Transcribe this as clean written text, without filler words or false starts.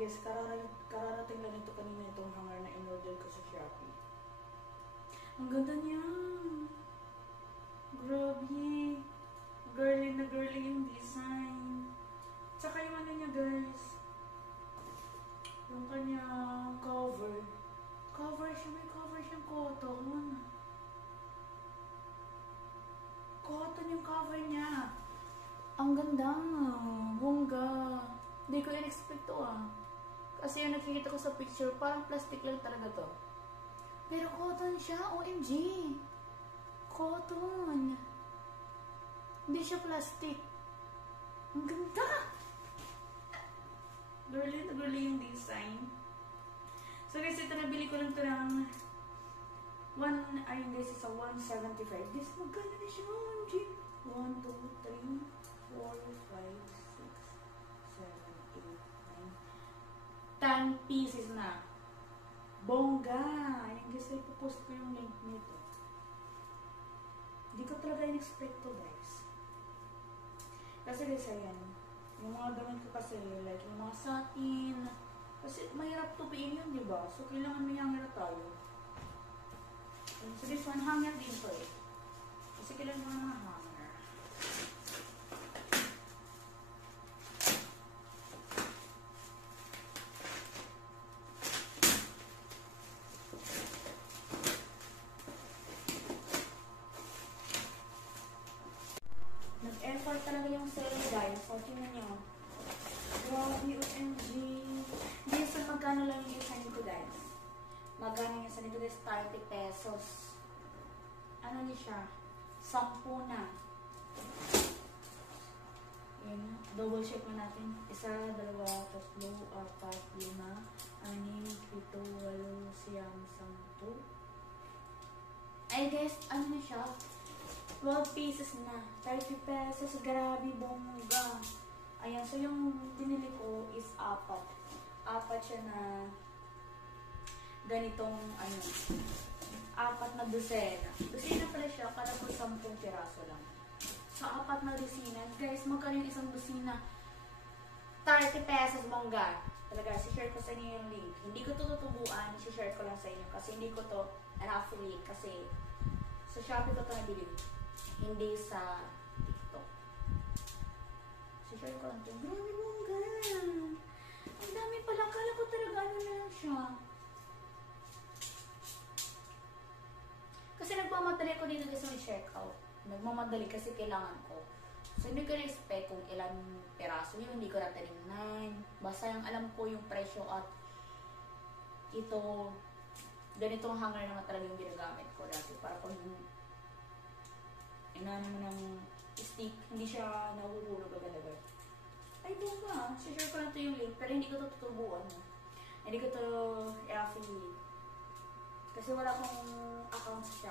guys, kararating lang ito kanina itong hanger na in-order ko sa Shopee. Ang ganda niya. Grabe. Girly na girly yung design. Tsaka yung ano niya guys. Yung kanyang cover. May cover siyang cotton. Cotton yung cover niya. Ang ganda. Bongga. Hindi ko in-expect to Kasi yung nakikita ko sa picture, parang plastic lang talaga to. Pero cotton siya. OMG. Cotton. Hindi siya plastic. Ang ganda. Girly na girly yung design. So guys, ito nabili ko lang ito ng ayun guys, isa 175. Guys, magkano na siya? 1, 2, 3, 4, 5, 6, 7, 8, 9, 10 pieces na. Bongga! Ayan guys, ipopost ko yung link nito. Hindi ko talaga in-expect to guys. Kasi guys, ayan. Yung mga damit ko kasi, like yung mga satin. Kasi mahirap tupiin yun, diba? So, kailangan may hanger tayo. And so, this one, hanger din to Kasi kailangan mo ng hanger. Nag-effort talaga yung sale guys. So, tingnan nyo. Grabe, OMG. Guys, so magkano lang yung isa nito guys? Magkano yung isa nito guys? 30 pesos. Ano niya siya? 10 na. Yan. Double check mo natin. 1, 2, 3, 4, 5, 6, 7, 8, 9, 10. Ay guys, ano na siya? 12 pieces na. 30 pesos. Grabe, bongga. Ayan, so yung binili ko is 4. 4 siya na ganitong, 4 na dosena. Dosena pala siya, para po 10 piraso lang. So, 4 na dosena. Guys, magkano yung isang dosena? 30 pesos, bongga. Talaga, share ko sa inyo yung link. Hindi ko ito tutubuan, share ko lang sa inyo. Kasi hindi ko ito affiliate. Kasi sa Shopee ko ito nabili. Hindi sa TikTok. Share ko lang ito. Grabe, bongga. Ang dami pala. Kala ko talaga ano na lang siya. Kasi nagmamadali ko dito sa checkout. Nagmamadali kasi kailangan ko. So, hindi ko na-expect kung ilang peraso yun. Hindi ko na tinignan. Basta yung alam ko yung presyo at ito, ganitong hanger naman talaga yung ginagamit ko dati. Para pag inaano mo ng stick, hindi siya nahuhulog agad-agad. Ay, bunga. Share ko lang ito yung link. Pero hindi ko ito tutubuan. Hindi ko ito i-affiliate. Kasi wala akong account sa